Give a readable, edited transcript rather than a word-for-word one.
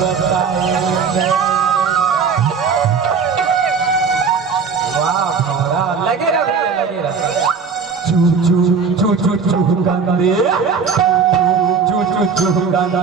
बताएंगे। वाह भौरा, लगे रहो भैया, लगे रहो। चू चू चू चू चू कंदे, चू चू चू कंदे।